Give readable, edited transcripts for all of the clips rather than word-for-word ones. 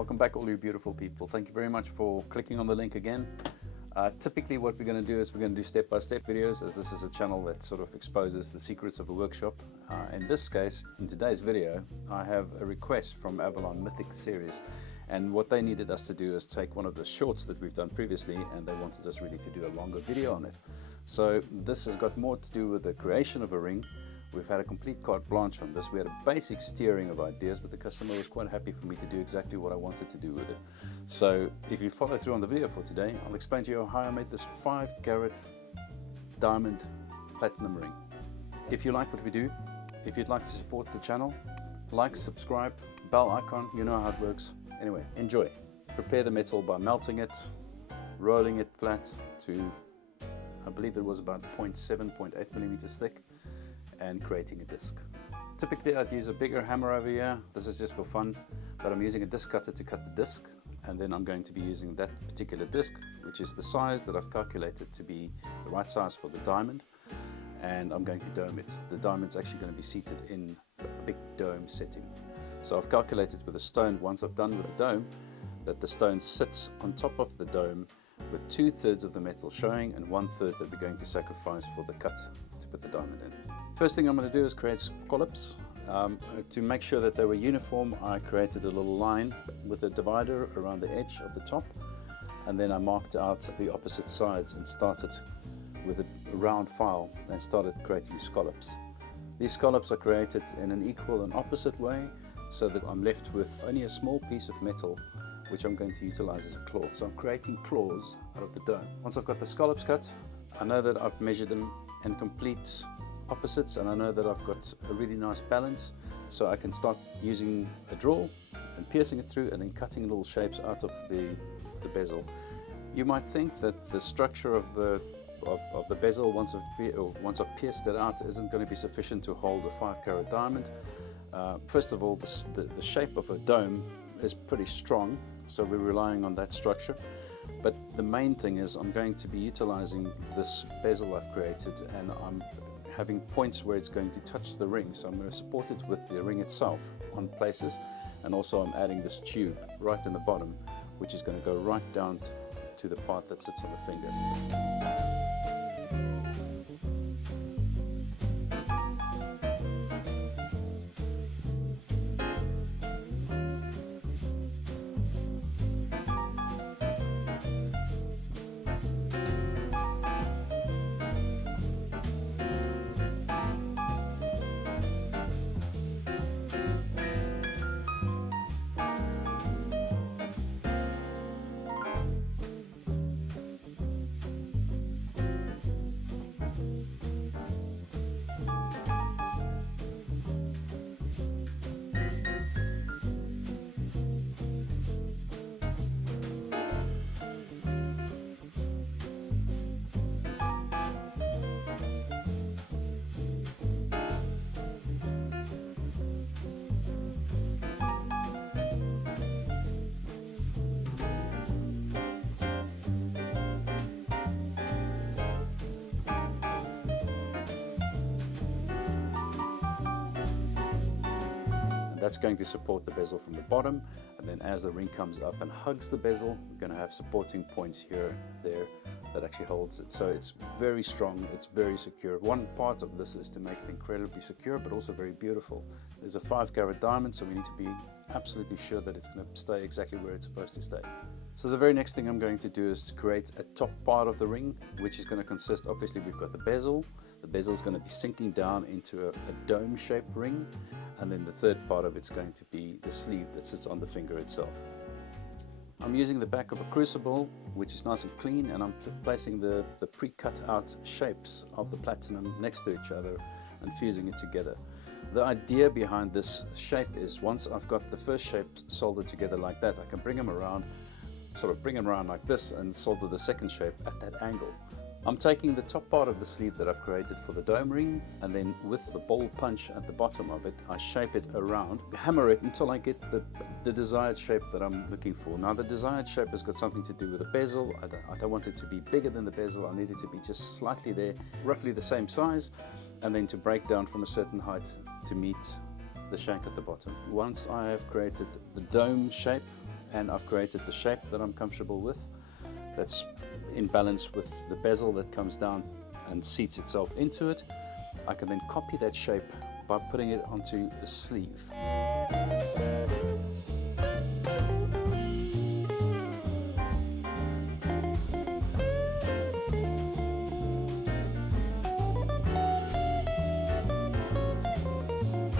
Welcome back, all you beautiful people. Thank you very much for clicking on the link again. Typically what we're going to do is we're going to do step-by-step videos, as this is a channel that sort of exposes the secrets of a workshop. In this case, in today's video, I have a request from Avalon Mythic series, and what they needed us to do is take one of the shorts that we've done previously, and they wanted us really to do a longer video on it. So this has got more to do with the creation of a ring. We've had a complete carte blanche on this. We had a basic steering of ideas, but the customer was quite happy for me to do exactly what I wanted to do with it. So if you follow through on the video for today, I'll explain to you how I made this 5-carat diamond platinum ring. If you like what we do, if you'd like to support the channel, like, subscribe, bell icon, you know how it works. Anyway, enjoy. Prepare the metal by melting it, rolling it flat to, I believe it was about 0.7, 0.8 millimeters thick, and creating a disc. Typically I'd use a bigger hammer over here. This is just for fun, but I'm using a disc cutter to cut the disc, and then I'm going to be using that particular disc, which is the size that I've calculated to be the right size for the diamond, and I'm going to dome it. The diamond's actually going to be seated in a big dome setting. So I've calculated with a stone, once I've done with the dome, that the stone sits on top of the dome with 2/3 of the metal showing and 1/3 that we're going to sacrifice for the cut to put the diamond in. First thing I'm going to do is create scallops. To make sure that they were uniform, I created a little line with a divider around the edge of the top, and then I marked out the opposite sides and started with a round file and started creating scallops. These scallops are created in an equal and opposite way, so that I'm left with only a small piece of metal which I'm going to utilize as a claw. So I'm creating claws out of the dome. Once I've got the scallops cut, I know that I've measured them in complete opposites, and I know that I've got a really nice balance, so I can start using a drill and piercing it through and then cutting little shapes out of the bezel. You might think that the structure of the bezel, once I've pierced it out, isn't going to be sufficient to hold a 5-carat diamond. First of all, the shape of a dome is pretty strong, so we're relying on that structure. But the main thing is I'm going to be utilizing this bezel I've created, and I'm having points where it's going to touch the ring. So I'm going to support it with the ring itself on places, and also I'm adding this tube right in the bottom, which is going to go right down to the part that sits on the finger. That's going to support the bezel from the bottom, and then as the ring comes up and hugs the bezel, we're going to have supporting points here, there, that actually holds it. So it's very strong, it's very secure. One part of this is to make it incredibly secure, but also very beautiful. There's a 5-carat diamond, so we need to be absolutely sure that it's going to stay exactly where it's supposed to stay. So the very next thing I'm going to do is create a top part of the ring, which is going to consist, obviously we've got the bezel. The bezel is going to be sinking down into a dome-shaped ring, and then the third part of it's going to be the sleeve that sits on the finger itself. I'm using the back of a crucible, which is nice and clean, and I'm placing the pre-cut out shapes of the platinum next to each other and fusing it together. The idea behind this shape is, once I've got the first shape soldered together like that, I can bring them around, sort of bring them around like this, and solder the second shape at that angle. I'm taking the top part of the sleeve that I've created for the dome ring, and then with the bowl punch at the bottom of it, I shape it around, hammer it until I get the desired shape that I'm looking for. Now the desired shape has got something to do with the bezel. I don't want it to be bigger than the bezel. I need it to be just slightly there, roughly the same size, and then to break down from a certain height to meet the shank at the bottom. Once I have created the dome shape and I've created the shape that I'm comfortable with, that's in balance with the bezel that comes down and seats itself into it. I can then copy that shape by putting it onto a sleeve.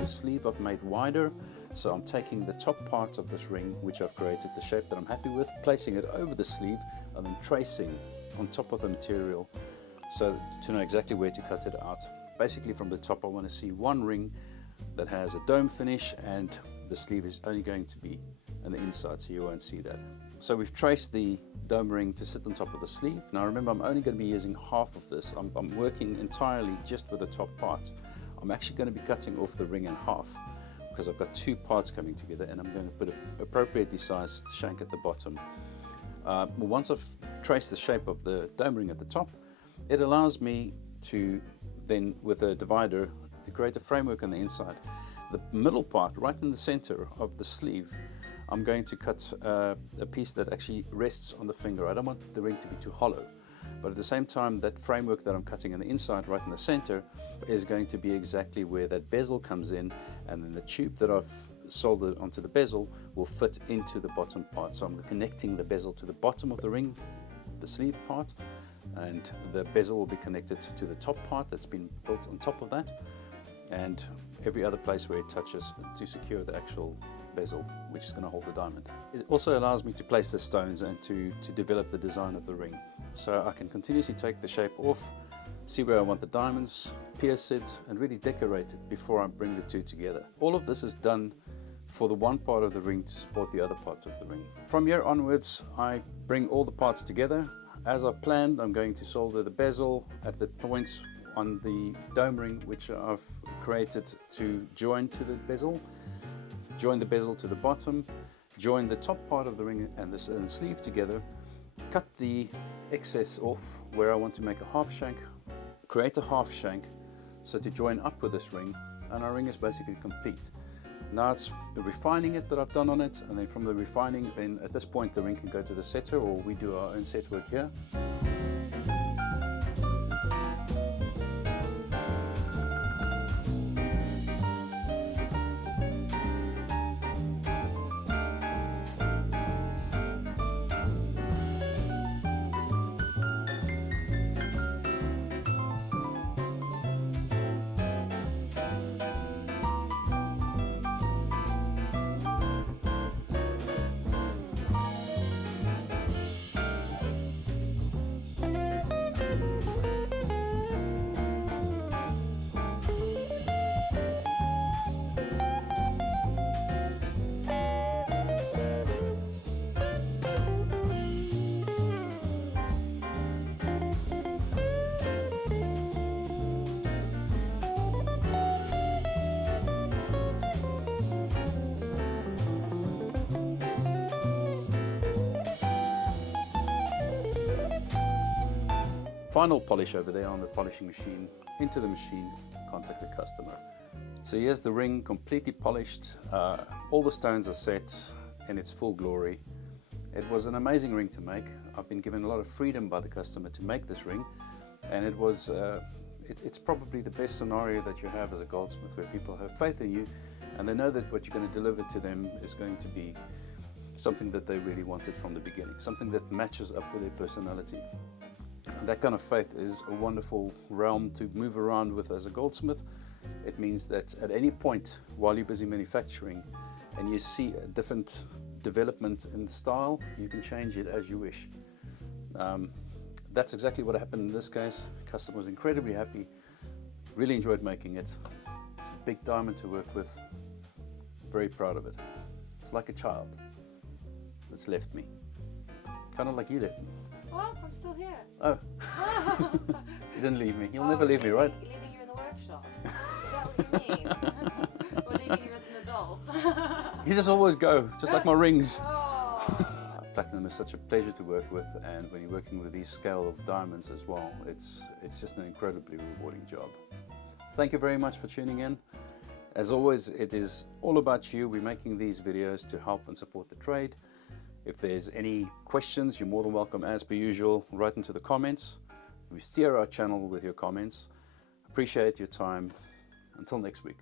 The sleeve I've made wider, so I'm taking the top part of this ring, which I've created the shape that I'm happy with, placing it over the sleeve and then tracing on top of the material so to know exactly where to cut it out. Basically from the top I want to see one ring that has a dome finish, and the sleeve is only going to be on the inside, so you won't see that. So we've traced the dome ring to sit on top of the sleeve. Now remember, I'm only going to be using half of this. I'm working entirely just with the top part. I'm actually going to be cutting off the ring in half because I've got two parts coming together, and I'm going to put an appropriately sized shank at the bottom. Once I've traced the shape of the dome ring at the top, it allows me to then, with a divider, to create a framework on the inside. The middle part, right in the center of the sleeve, I'm going to cut a piece that actually rests on the finger. I don't want the ring to be too hollow, but at the same time, that framework that I'm cutting on the inside, right in the center, is going to be exactly where that bezel comes in, and then the tube that I've soldered onto the bezel will fit into the bottom part. So I'm connecting the bezel to the bottom of the ring, the sleeve part, and the bezel will be connected to the top part that's been built on top of that, and every other place where it touches to secure the actual bezel, which is going to hold the diamond. It also allows me to place the stones and to develop the design of the ring. So I can continuously take the shape off, see where I want the diamonds, pierce it, and really decorate it before I bring the two together. All of this is done for the one part of the ring to support the other part of the ring. From here onwards, I bring all the parts together. As I planned, I'm going to solder the bezel at the points on the dome ring which I've created to join to the bezel, join the bezel to the bottom, join the top part of the ring and the sleeve together, cut the excess off where I want to make a half shank, create a half shank so to join up with this ring, and our ring is basically complete. Now it's the refining it that I've done on it, and then from the refining, then at this point the ring can go to the setter, or we do our own set work here. Final polish over there on the polishing machine, into the machine, contact the customer. So here's the ring completely polished, all the stones are set in its full glory. It was an amazing ring to make. I've been given a lot of freedom by the customer to make this ring, and it was, it's probably the best scenario that you have as a goldsmith, where people have faith in you and they know that what you're going to deliver to them is going to be something that they really wanted from the beginning, something that matches up with their personality. And that kind of faith is a wonderful realm to move around with as a goldsmith. It means that at any point while you're busy manufacturing and you see a different development in the style, you can change it as you wish. That's exactly what happened in this case. The customer was incredibly happy, really enjoyed making it. It's a big diamond to work with, very proud of it. It's like a child that's left me, kind of like you left me. Oh, I'm still here. Oh. You didn't leave me. You'll never leave me, right? Leaving you in the workshop. Is that what you mean? Or leaving you as an adult? You just always go, just like my rings. Oh. Platinum is such a pleasure to work with, and when you're working with these scale of diamonds as well, it's just an incredibly rewarding job. Thank you very much for tuning in. As always, it is all about you. We're making these videos to help and support the trade. If there's any questions, you're more than welcome, as per usual, write into the comments. We steer our channel with your comments. Appreciate your time. Until next week.